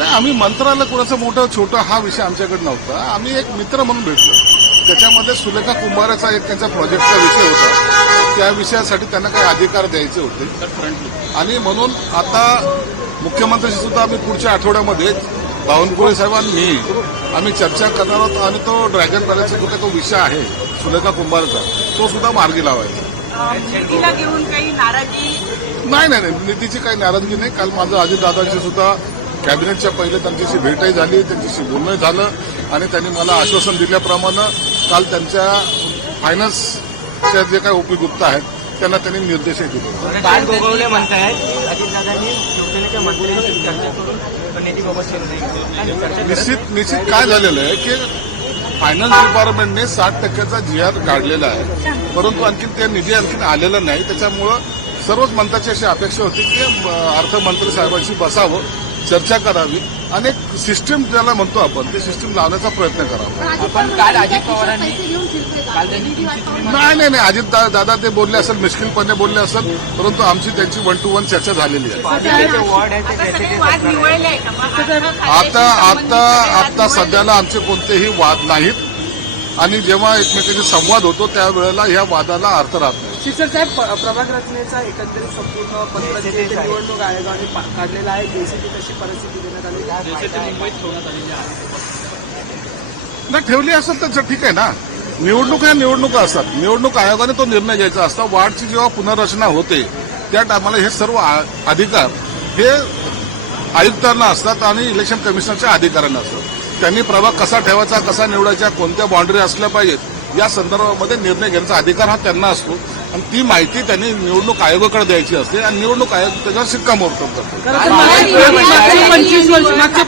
नाही, आम्ही मंत्रालय कोणाचं मोठं छोटं हा विषय आमच्याकडे नव्हता. आम्ही एक मित्र म्हणून भेटलो. त्याच्यामध्ये सुलेखा कुंभाराचा एक त्यांचा प्रोजेक्टचा विषय होता. त्या विषयासाठी त्यांना काही अधिकार द्यायचे होते आणि म्हणून आता मुख्यमंत्र्यांशी सुद्धा आम्ही पुढच्या आठवड्यामध्ये बावनकुळे साहेब आणि मी आम्ही चर्चा करणार आहोत आणि तो ड्रॅगन पॅलेसचा जो काही तो विषय आहे सुलेखा कुंभारचा तो सुद्धा मार्गी लावायचा. निधीला घेऊन काही नाराजी नाही, निधीची काही नाराजगी नाही. काल माझं अजितदादांशी सुद्धा कॅबिनेटच्या पहिले त्यांच्याशी भेटही झाली, त्यांच्याशी बोलणं झालं आणि त्यांनी मला आश्वासन दिल्याप्रमाणे काल त्यांच्या फायनान्सच्या जे काही ओपी गुप्ता आहेत त्यांना त्यांनी निर्देशही दिले. बाळ गोगवले म्हणतायत की अजितदादांनी शिवसेनेच्या मंत्र्यांशी चर्चा करून निधीबाबत निश्चित काय झालेलं आहे की फायनान्स डिपार्टमेंटने 60% GR काढलेला आहे, परंतु आणखी ते निधी आणखी आलेला नाही. त्याच्यामुळं सर्वच मंत्र्यांची अशी अपेक्षा होती की अर्थमंत्री साहेबांशी बसावं, चर्चा करावी आणि एक सिस्टीम ज्याला म्हणतो आपण ते सिस्टीम लावण्याचा प्रयत्न करावा. आपण काल अजित पवारांनी नाही, अजित दादा ते बोलले असेल, मिश्किलपणे बोलले असेल, परंतु आमची त्यांची 1 to 1 चर्चा झालेली आहे. आता सध्याला आमचे कोणतेही वाद नाहीत आणि जेव्हा एकमेकांशी संवाद होतो त्यावेळेला या वादाला अर्थ राहत नाही. शिक्षक साहेब, प्रभाग रचनेचा एकंदरीत संपूर्ण पत्र निवडणूक आयोगाने काढलेला आहे. जेसीबी कशी परिस्थिती देण्यात आली मुंबईत ठेवण्यात आलेली आहे. नाही, ठेवली असेल तर ठीक आहे ना. निवडणूक ह्या निवडणुका असतात. निवडणूक आयोगाने तो निर्णय घ्यायचा असतो. वार्डची जेव्हा पुनर्रचना होते त्या टायमाला हे सर्व अधिकार हे आयुक्तांना असतात आणि इलेक्शन कमिशनरच्या अधिकाऱ्यांना असतात. त्यांनी प्रभाग कसा ठेवायचा, कसा निवडायचा, कोणत्या बाउंड्री असल्या पाहिजेत या संदर्भामध्ये निर्णय घेण्याचा अधिकार हा त्यांना असतो आणि ती माहिती त्यांनी निवडणूक आयोगाकडे द्यायची असते आणि निवडणूक आयोग त्याच्यावर शिक्कामोर्तब करतो. मागचे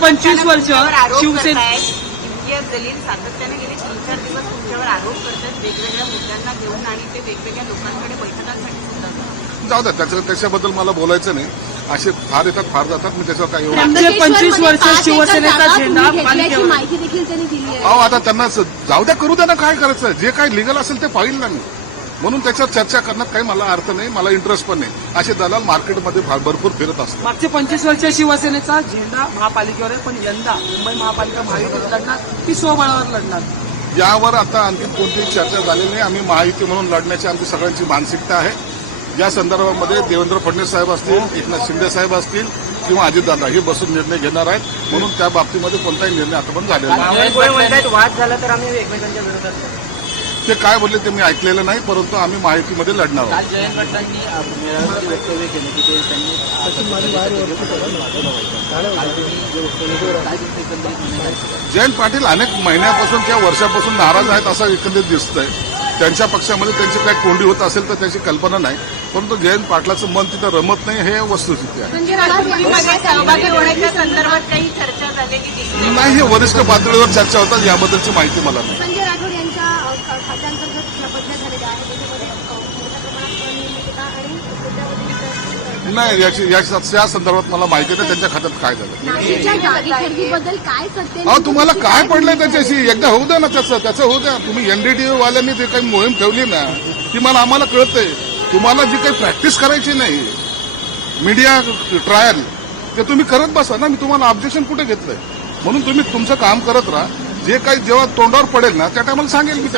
25 वर्ष शिवसेना इम्तियाज जलील सातत्याने गेले 3-4 दिवस तुमच्यावर आरोप करतात वेगवेगळ्या मुद्द्यांना घेऊन आणि ते वेगवेगळ्या लोकांकडे बैठकांसाठी सुद्धा जाऊ द्या, त्याच्याबद्दल मला बोलायचं नाही. असे फार येतात फार जातात, मी त्याच्यावर काही मागचे 25 वर्ष शिवसेनेचा झेंडा माहिती देखील त्यांनी दिली आहे. अहो आता त्यांना जाऊ द्या, करू द्या ना, काय करायचं. जे काही लिगल असेल ते पाहिल ना मी, म्हणून त्याच्यावर चर्चा करण्यात काही मला अर्थ नाही, मला इंटरेस्ट पण नाही. असे दलाल मार्केटमध्ये भरपूर फिरत असतात. मागचे 25 वर्ष शिवसेनेचा झेंडा महापालिकेवर आहे, पण यंदा मुंबई महापालिका महायुतीत लढणार की स्वबळावर लढणार यावर आता आणखी कोणतीही चर्चा झालेली नाही. आम्ही महायुती म्हणून लढण्याची आमची सगळ्यांची मानसिकता आहे. या संदर्भामध्ये देवेंद्र फडणवीस साहेब असतील, एकनाथ शिंदे साहेब असतील किंवा अजितदादा हे बसून निर्णय घेणार आहेत. म्हणून त्या बाबतीमध्ये कोणताही निर्णय आता पण झालेला नाही. वाद झाला तर आम्ही एकमेकांच्या विरोधात ते काय बोलले ते मी ऐकलेलं नाही, परंतु आम्ही महायुतीमध्ये लढणार आहोत. जयंत पाटलांनी वक्तव्य केले की त्यांनी जयंत पाटील अनेक महिन्यापासून किंवा वर्षापासून नाराज आहेत असं एकंदरीत दिसतंय. त्यांच्या पक्षामध्ये त्यांची काय कोंडी होत असेल तर त्याची कल्पना नाही, परंतु जयंत पाटलाचं मन तिथं रमत नाही हे वस्तुस्थिती आहे. सहभागी होण्याच्या संदर्भात काही चर्चा झालेली नाही, हे वरिष्ठ पातळीवर चर्चा होतात, याबद्दलची माहिती मला नाही. संजय राठोड यांच्या खात्यांतर्गत ज्या बदल्या झालेल्या आहेत त्याच्यामध्ये मोठ्या प्रमाणात अनियमितता आणि नाही, या संदर्भात मला माहिती नाही त्यांच्या खात्यात काय झालं. नाशिकच्या जागी खरेदीबद्दल काय सत्य अहो तुम्हाला काय पडलंय त्याच्याशी एकदा होऊ द्या ना, त्याचं होऊ द्या. तुम्ही NDTV वाल्यांनी जे काही मोहीम ठेवली ना ती मला आम्हाला कळतंय. तुम्हाला जी काही प्रॅक्टिस करायची नाही मीडिया ट्रायल ते तुम्ही करत बसा ना. मी तुम्हाला ऑब्जेक्शन कुठे घेतलंय. म्हणून तुम्ही तुमचं काम करत राहा. जे काही जेव्हा तोंडावर पडेल ना त्या टायमाला सांगेल मी.